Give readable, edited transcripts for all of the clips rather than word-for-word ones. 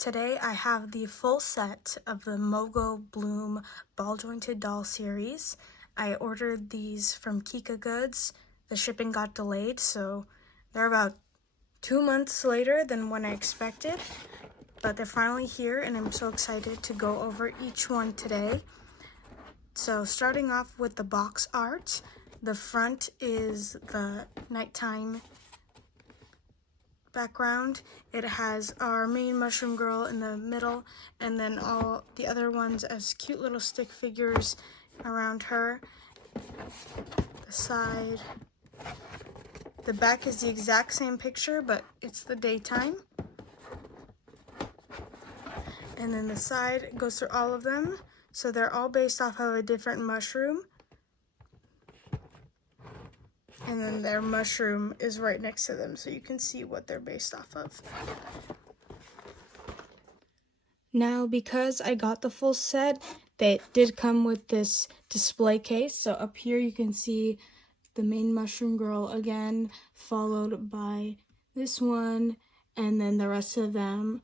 Today I have the full set of the Mogo Bloom ball jointed doll series. I ordered these from KikaGoods. The shipping got delayed, so they're about 2 months later than when I expected, but they're finally here and I'm so excited to go over each one today. So starting off with the box art, the front is the nighttime background. It has our main mushroom girl in the middle and then all the other ones as cute little stick figures around her. The side. The back is the exact same picture, but it's the daytime. And then the side goes through all of them. So they're all based off of a different mushroom. And then their mushroom is right next to them, so you can see what they're based off of. Now, because I got the full set, they did come with this display case. So up here you can see the main mushroom girl again, followed by this one, and then the rest of them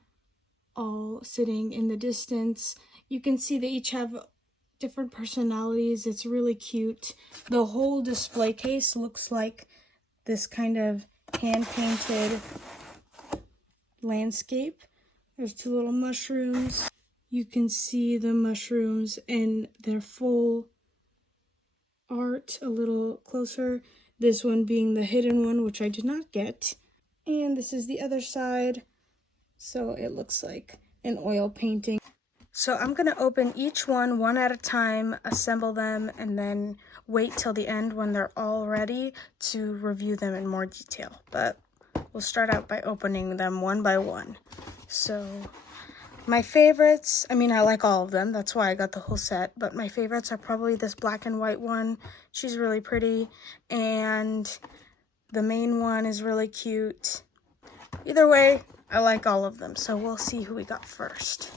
all sitting in the distance. You can see they each have different personalities. It's really cute. The whole display case looks like this kind of hand-painted landscape. There's two little mushrooms. You can see the mushrooms in their full art a little closer. This one being the hidden one, which I did not get. And this is the other side. So it looks like an oil painting. So I'm going to open each one at a time, assemble them, and then wait till the end when they're all ready to review them in more detail. But we'll start out by opening them one by one. So my favorites, I like all of them, that's why I got the whole set, but my favorites are probably this black and white one. She's really pretty, and the main one is really cute. Either way, I like all of them, so we'll see who we got first.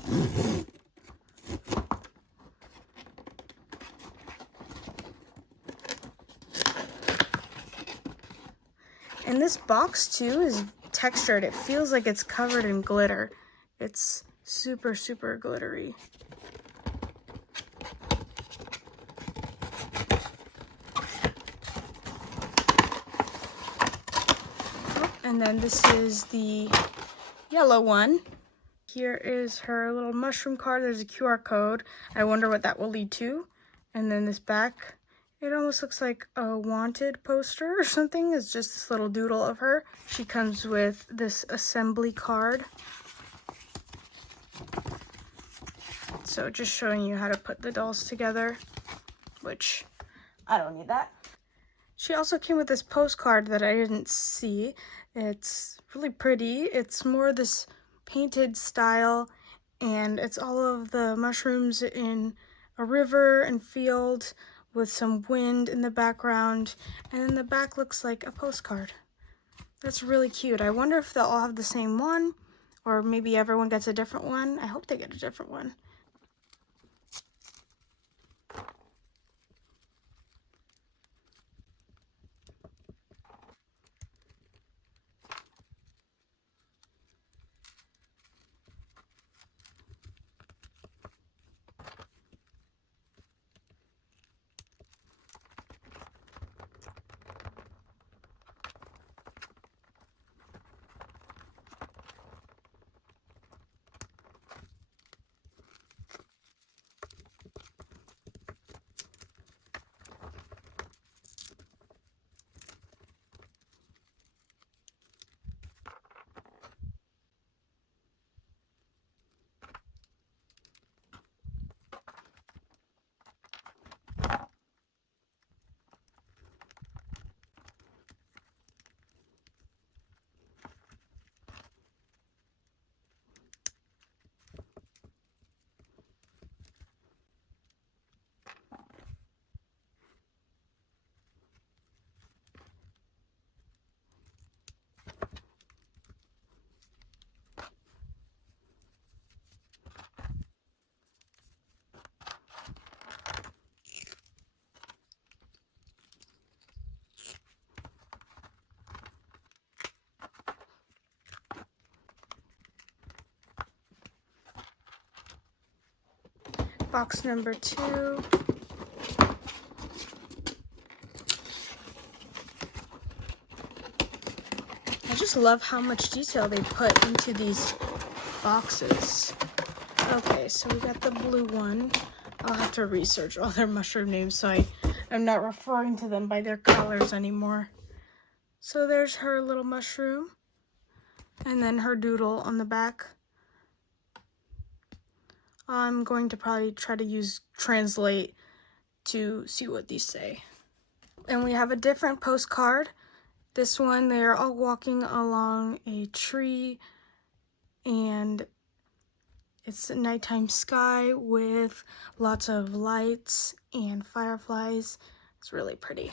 And this box too is textured. It feels like it's covered in glitter. It's super, super glittery. And then this is the yellow one. Here is her little mushroom card. There's a QR code. I wonder what that will lead to. And then this back, it almost looks like a wanted poster or something. It's just this little doodle of her. She comes with this assembly card. So just showing you how to put the dolls together, which I don't need that. She also came with this postcard that I didn't see. It's really pretty. It's more this painted style, and it's all of the mushrooms in a river and field with some wind in the background, and then the back looks like a postcard. That's really cute. I wonder if they'll all have the same one, or maybe everyone gets a different one. I hope they get a different one. Box number 2. I just love how much detail they put into these boxes. Okay, so we got the blue one. I'll have to research all their mushroom names so I'm not referring to them by their colors anymore. So there's her little mushroom, and then her doodle on the back. I'm going to probably try to use translate to see what these say. And we have a different postcard. This one, they're all walking along a tree, and it's a nighttime sky with lots of lights and fireflies. It's really pretty.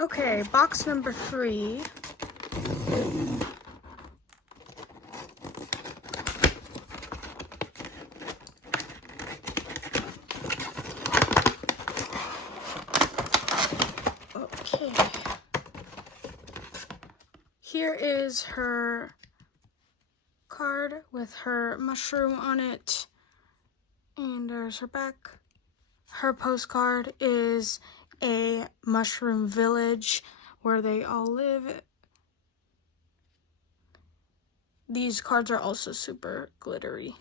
Okay, box number 3. Okay. Here is her card with her mushroom on it, and there's her back. Her postcard is a mushroom village where they all live. These cards are also super glittery.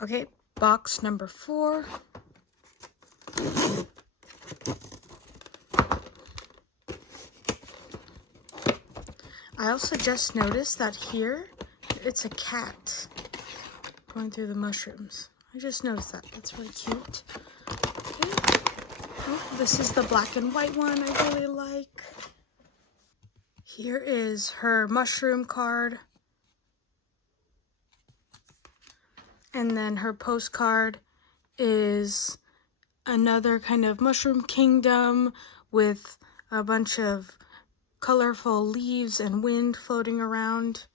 Okay, box number 4. I also just noticed that here, it's a cat going through the mushrooms. I just noticed that. That's really cute. Okay. Oh, this is the black and white one I really like. Here is her mushroom card. And then her postcard is another kind of mushroom kingdom with a bunch of colorful leaves and wind floating around.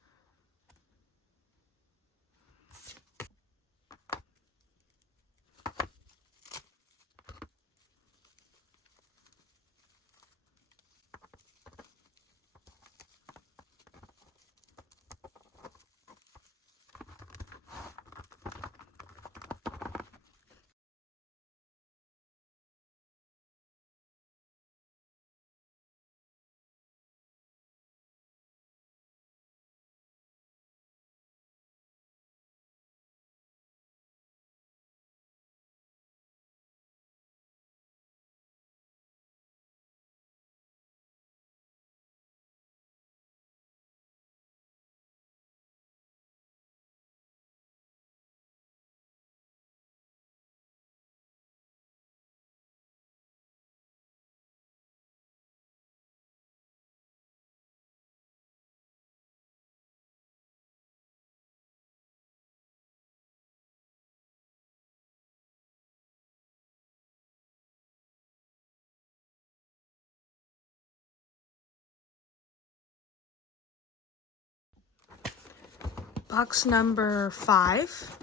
Box number 5.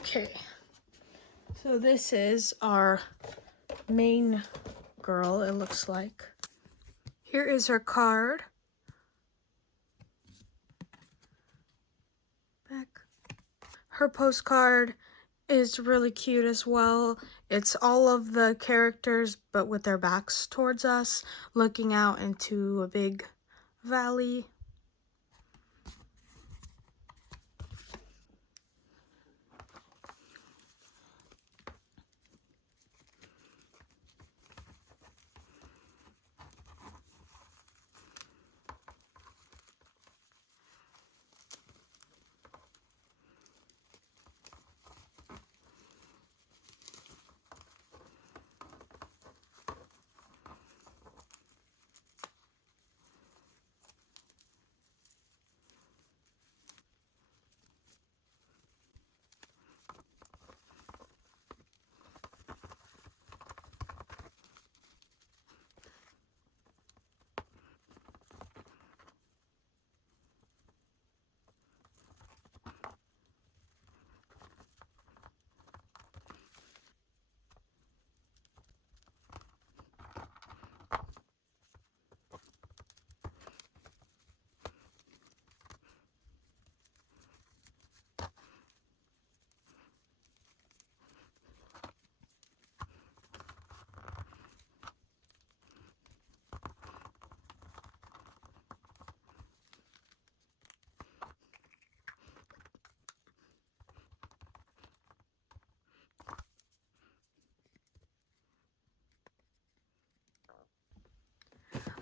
Okay, so this is our main girl, it looks like. Here is her card. Back. Her postcard is really cute as well. It's all of the characters, but with their backs towards us, looking out into a big valley.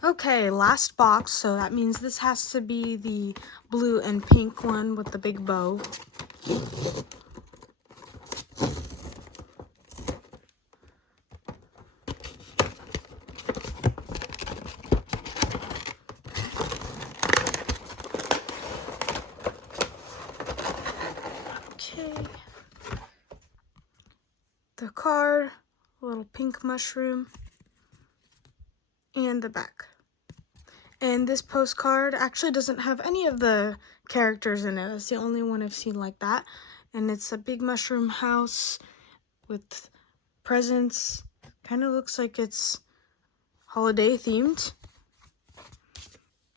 Okay, last box, so that means this has to be the blue and pink one with the big bow. Okay. The card, a little pink mushroom, and the back. And this postcard actually doesn't have any of the characters in it. It's the only one I've seen like that. And it's a big mushroom house with presents. Kind of looks like it's holiday themed.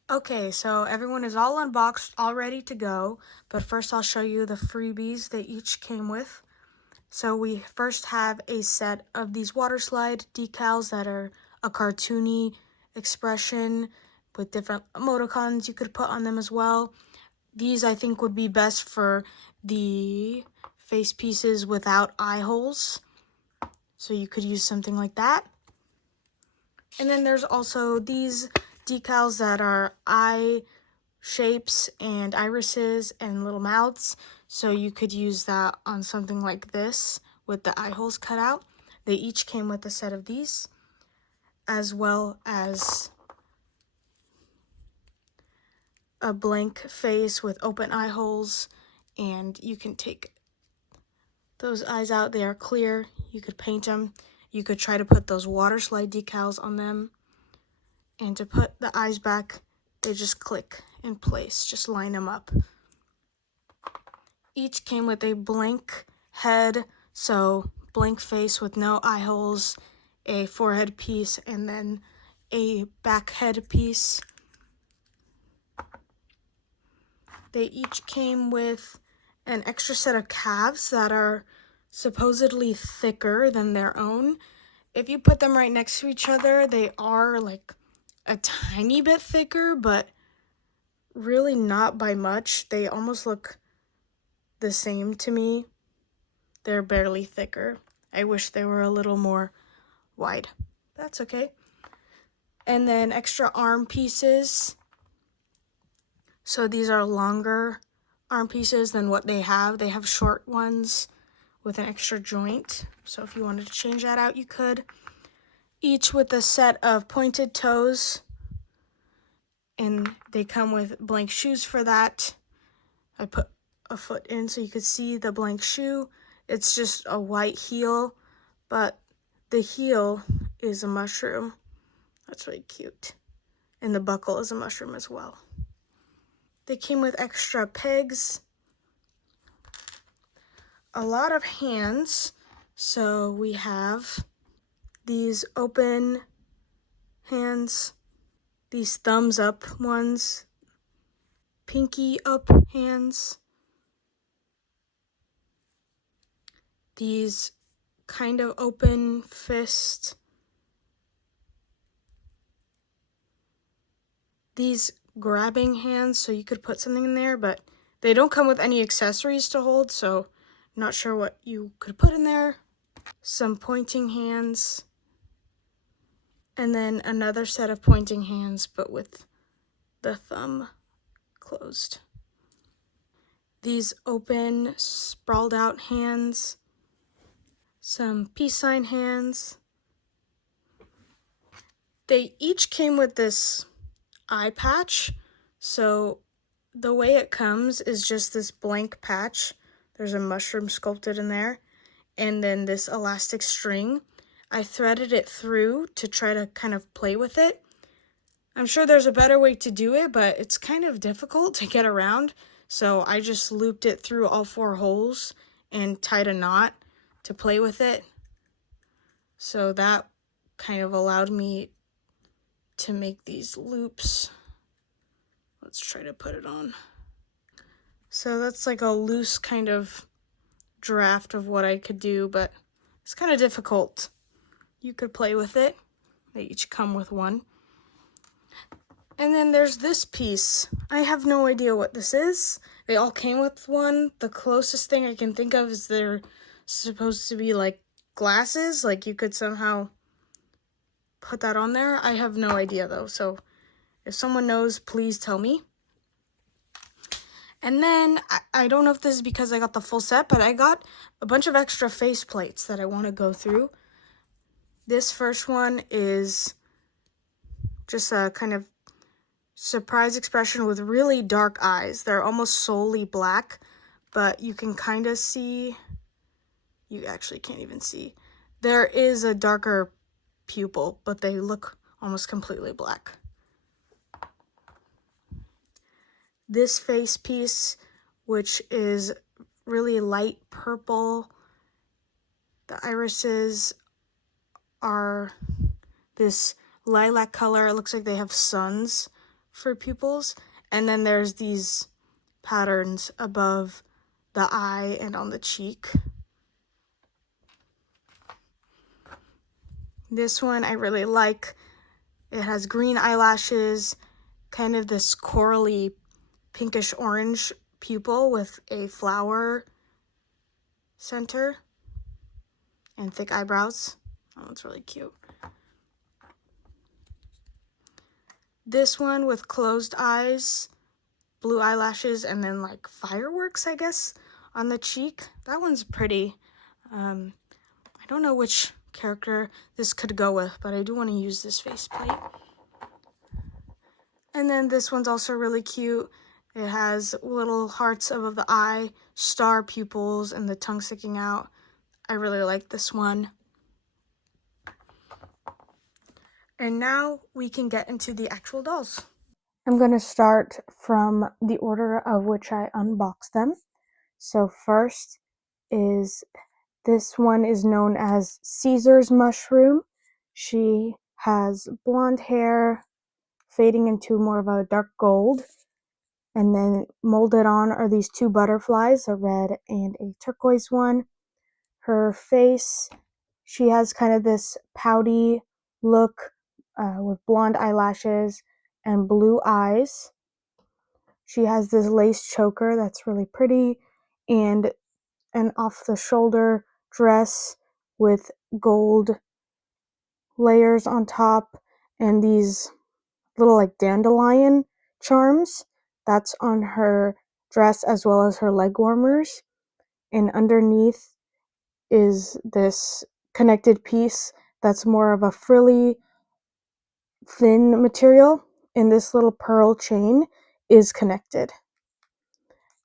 Okay, so everyone is all unboxed, all ready to go. But first I'll show you the freebies they each came with. So we first have a set of these water slide decals that are a cartoony expression with different emoticons you could put on them as well. These I think would be best for the face pieces without eye holes. So you could use something like that. And then there's also these decals that are eye shapes and irises and little mouths. So you could use that on something like this with the eye holes cut out. They each came with a set of these, as well as a blank face with open eye holes, and you can take those eyes out. They are clear. You could paint them. You could try to put those water slide decals on them. And to put the eyes back, they just click in place. Just line them up. Each came with a blank head, so blank face with no eye holes, a forehead piece, and then a back head piece. They each came with an extra set of calves that are supposedly thicker than their own. If you put them right next to each other, they are like a tiny bit thicker, but really not by much. They almost look the same to me. They're barely thicker. I wish they were a little more wide. That's okay. And then extra arm pieces. So these are longer arm pieces than what they have. They have short ones with an extra joint. So if you wanted to change that out, you could. Each with a set of pointed toes. And they come with blank shoes for that. I put a foot in so you could see the blank shoe. It's just a white heel, but the heel is a mushroom. That's really cute. And the buckle is a mushroom as well. They came with extra pegs, a lot of hands. So we have these open hands, these thumbs up ones, pinky up hands, these kind of open fist, these grabbing hands, so you could put something in there, but they don't come with any accessories to hold, so not sure what you could put in there. Some pointing hands, and then another set of pointing hands, but with the thumb closed. These open, sprawled out hands, some peace sign hands. They each came with this eye patch, so the way it comes is just this blank patch. There's a mushroom sculpted in there, and then this elastic string. I threaded it through to try to kind of play with it. I'm sure there's a better way to do it, but it's kind of difficult to get around, so I just looped it through all 4 holes and tied a knot to play with it. So that kind of allowed me to make these loops. Let's try to put it on. So that's like a loose kind of draft of what I could do, but it's kind of difficult. You could play with it. They each come with one. And then there's this piece. I have no idea what this is. They all came with one. The closest thing I can think of is they're supposed to be like glasses. Like you could somehow put that on there. I have no idea though. So if someone knows, please tell me. And then I don't know if this is because I got the full set, but I got a bunch of extra face plates that I want to go through. This first one is just a kind of surprise expression with really dark eyes. They're almost solely black, but you can kind of see, you actually can't even see. There is a darker pupil, but they look almost completely black. This face piece, which is really light purple. The irises are this lilac color. It looks like they have suns for pupils. And then there's these patterns above the eye and on the cheek. This one I really like. It has green eyelashes, kind of this corally pinkish orange pupil with a flower center. and thick eyebrows. That one's really cute. This one with closed eyes, blue eyelashes, and then like fireworks, I guess, on the cheek. That one's pretty. I don't know which character this could go with, but I do want to use this faceplate. And then this one's also really cute. It has little hearts above the eye, star pupils, and the tongue sticking out. I really like this one. And now we can get into the actual dolls. I'm going to start from the order of which I unboxed them. So first is this one is known as Caesar's mushroom. She has blonde hair fading into more of a dark gold. And then molded on are these two butterflies, a red and a turquoise one. Her face, she has kind of this pouty look with blonde eyelashes and blue eyes. She has this lace choker that's really pretty and an off-the-shoulder dress with gold layers on top and these little like dandelion charms. That's on her dress as well as her leg warmers. And underneath is this connected piece that's more of a frilly, thin material. And this little pearl chain is connected.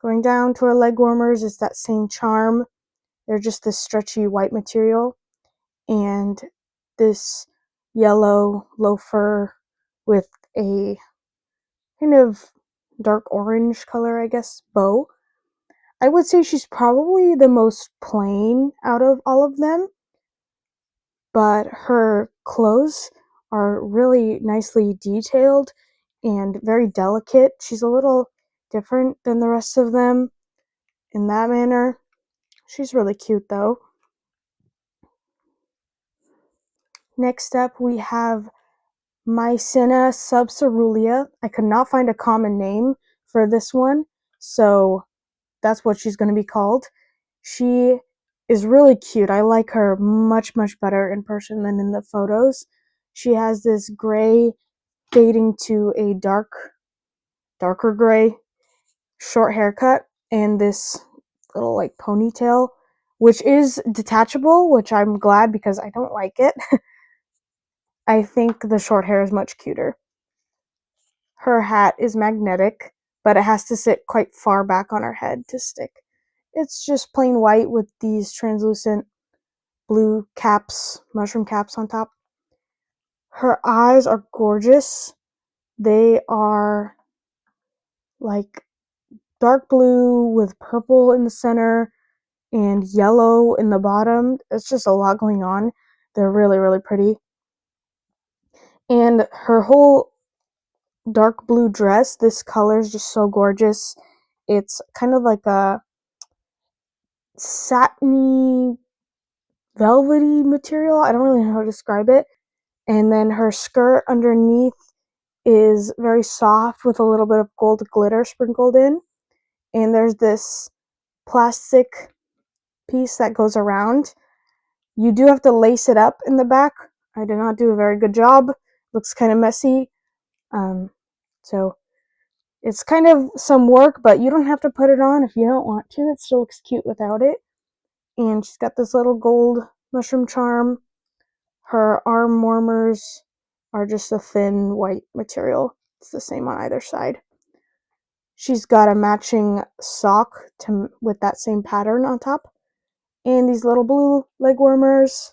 Going down to her leg warmers is that same charm. They're just this stretchy white material. And this yellow loafer with a kind of dark orange color, I guess, bow. I would say she's probably the most plain out of all of them, but her clothes are really nicely detailed and very delicate. She's a little different than the rest of them in that manner. She's really cute though. Next up we have Mycena subcerulean. I could not find a common name for this one, so that's what she's going to be called. She is really cute. I like her much, much better in person than in the photos. She has this gray fading to a darker gray short haircut and this little like ponytail, which is detachable, which I'm glad because I don't like it. I think the short hair is much cuter. Her hat is magnetic, but it has to sit quite far back on her head to stick. It's just plain white with these translucent blue caps, mushroom caps on top. Her eyes are gorgeous. They are like dark blue with purple in the center and yellow in the bottom. It's just a lot going on. They're really, really pretty. And her whole dark blue dress, this color is just so gorgeous. It's kind of like a satiny, velvety material. I don't really know how to describe it. And then her skirt underneath is very soft with a little bit of gold glitter sprinkled in. And there's this plastic piece that goes around. You do have to lace it up in the back. I did not do a very good job. Looks kind of messy. So it's kind of some work, but you don't have to put it on if you don't want to. It still looks cute without it. And she's got this little gold mushroom charm. Her arm warmers are just a thin white material. It's the same on either side. She's got a matching sock with that same pattern on top. And these little blue leg warmers.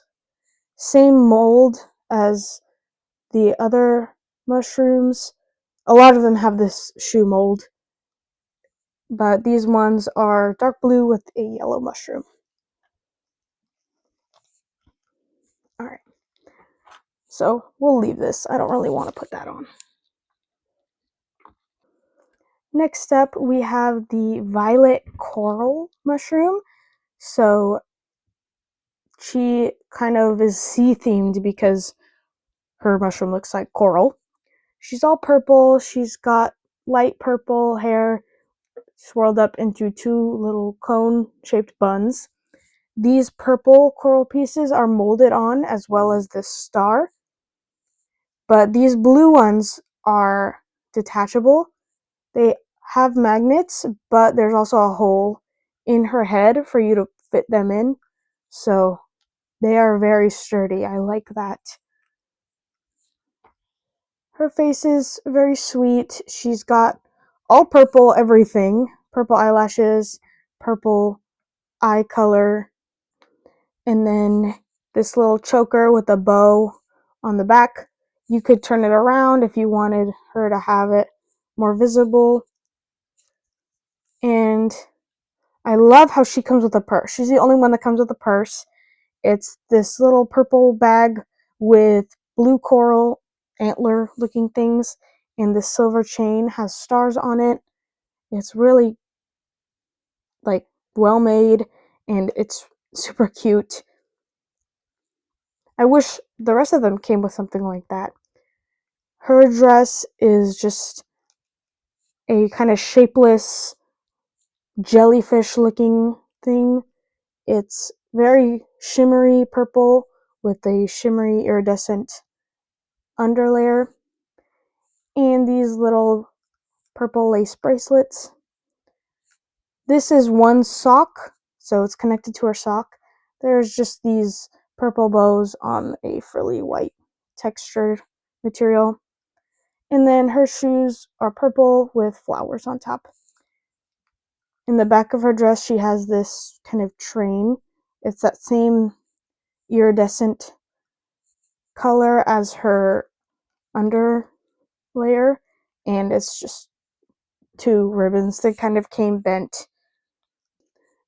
Same mold as the other mushrooms. A lot of them have this shoe mold. But these ones are dark blue with a yellow mushroom. Alright. So we'll leave this. I don't really want to put that on. Next up, we have the violet coral mushroom. So she kind of is sea-themed because her mushroom looks like coral. She's all purple. She's got light purple hair swirled up into two little cone-shaped buns. These purple coral pieces are molded on as well as this star, but these blue ones are detachable. They have magnets, but there's also a hole in her head for you to fit them in, so they are very sturdy. I like that. Her face is very sweet. She's got all purple everything, purple eyelashes, purple eye color, and then this little choker with a bow on the back. You could turn it around if you wanted her to have it more visible. And I love how she comes with a purse. She's the only one that comes with a purse. It's this little purple bag with blue coral antler looking things, and this silver chain has stars on it. It's really like well made, and it's super cute. I wish the rest of them came with something like that. Her dress is just a kind of shapeless jellyfish looking thing. It's very shimmery purple with a shimmery iridescent underlayer, and these little purple lace bracelets. This is one sock, so it's connected to her sock. There's just these purple bows on a frilly white textured material. And then her shoes are purple with flowers on top. In the back of her dress, she has this kind of train. It's that same iridescent color as her underlayer, and it's just two ribbons that kind of came bent.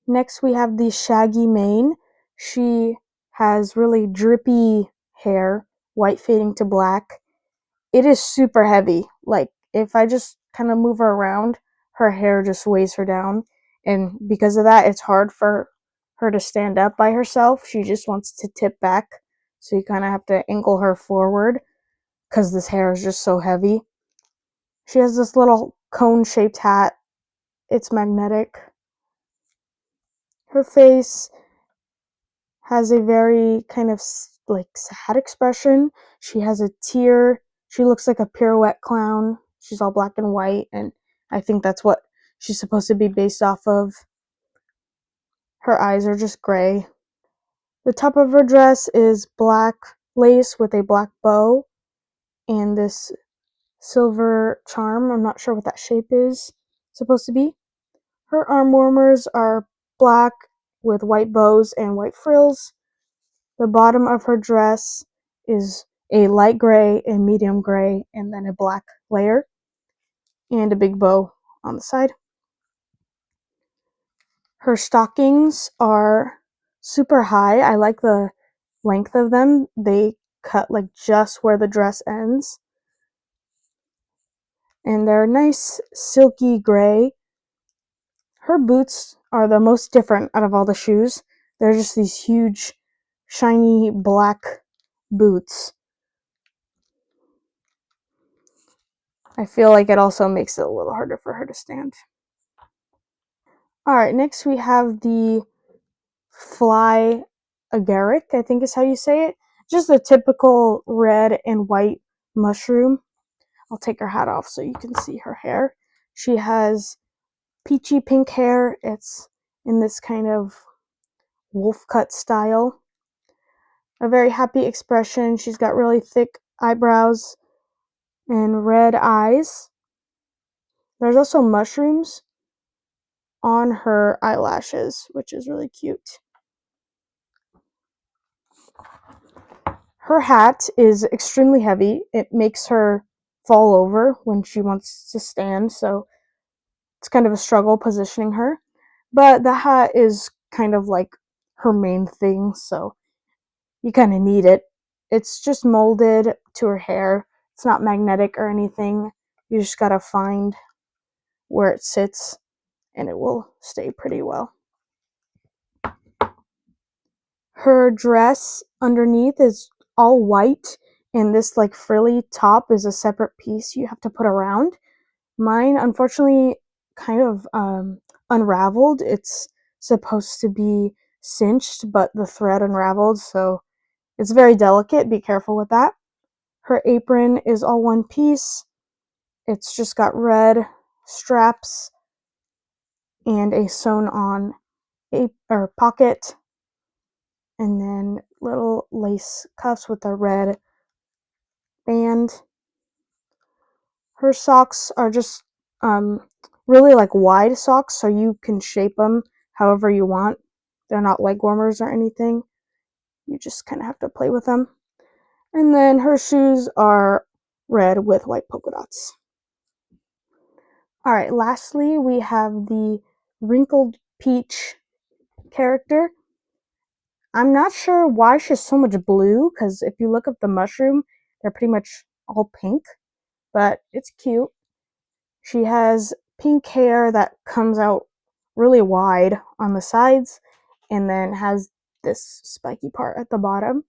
Next, we have the Shaggy Mane. She has really drippy hair, white fading to black. It is super heavy. Like, if I just kind of move her around, her hair just weighs her down. And because of that, it's hard for her to stand up by herself. She just wants to tip back. So you kind of have to angle her forward because this hair is just so heavy. She has this little cone-shaped hat. It's magnetic. Her face has a very kind of like sad expression. She has a tear. She looks like a pirouette clown. She's all black and white, and I think that's what she's supposed to be based off of. Her eyes are just gray. The top of her dress is black lace with a black bow and this silver charm. I'm not sure what that shape is supposed to be. Her arm warmers are black with white bows and white frills. The bottom of her dress is a light gray, a medium gray, and then a black layer, and a big bow on the side. Her stockings are super high. I like the length of them. They cut like just where the dress ends. And they're nice silky gray. Her boots are the most different out of all the shoes. They're just these huge, shiny black boots. I feel like it also makes it a little harder for her to stand. Alright, next we have the fly agaric, I think is how you say it. Just a typical red and white mushroom. I'll take her hat off so you can see her hair. She has peachy pink hair. It's in this kind of wolf cut style. A very happy expression. She's got really thick eyebrows and red eyes. There's also mushrooms on her eyelashes, which is really cute. Her hat is extremely heavy. It makes her fall over when she wants to stand, so it's kind of a struggle positioning her. But the hat is kind of like her main thing, so you kind of need it. It's just molded to her hair. It's not magnetic or anything. You just gotta find where it sits and it will stay pretty well. Her dress underneath is all white, and this like frilly top is a separate piece you have to put around. Mine unfortunately kind of unraveled. It's supposed to be cinched, but the thread unraveled, so it's very delicate. Be careful with that. Her apron is all one piece. It's just got red straps and a sewn on pocket, and then little lace cuffs with a red band. Her socks are just really like wide socks, so you can shape them however you want. They're not leg warmers or anything. You just kind of have to play with them. And then her shoes are red with white polka dots. Alright, lastly we have the Wrinkled Peach character. I'm not sure why she has so much blue, because if you look up the mushroom, they're pretty much all pink, but it's cute. She has pink hair that comes out really wide on the sides and then has this spiky part at the bottom.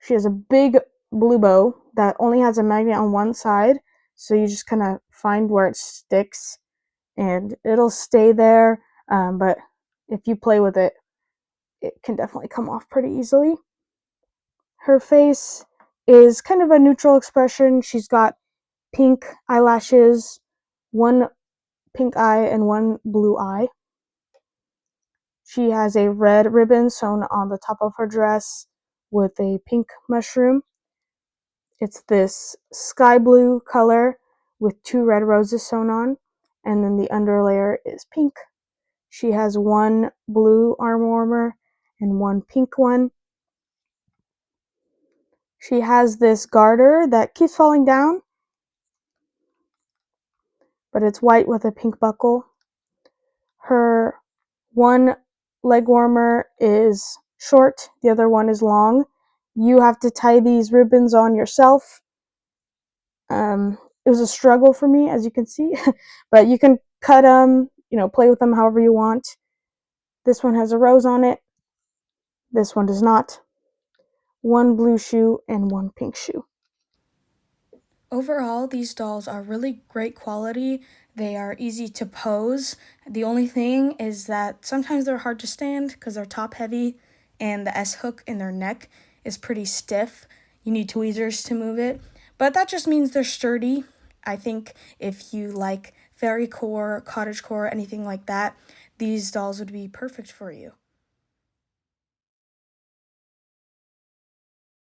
She has a big blue bow that only has a magnet on one side, so you just kind of find where it sticks and it'll stay there, but if you play with it, it can definitely come off pretty easily. Her face is kind of a neutral expression. She's got pink eyelashes, one pink eye and one blue eye. She has a red ribbon sewn on the top of her dress with a pink mushroom. It's this sky blue color with 2 red roses sewn on, and then the underlayer is pink. She has one blue arm warmer and one pink one. She has this garter that keeps falling down, but it's white with a pink buckle. Her one leg warmer is short, the other one is long. You have to tie these ribbons on yourself. It was a struggle for me, as you can see, but you can cut them, play with them however you want. This one has a rose on it. This one does not. One blue shoe and one pink shoe. Overall, these dolls are really great quality. They are easy to pose. The only thing is that sometimes they're hard to stand because they're top heavy and the S-hook in their neck is pretty stiff. You need tweezers to move it, but that just means they're sturdy. I think if you like fairy core, cottagecore, anything like that, these dolls would be perfect for you.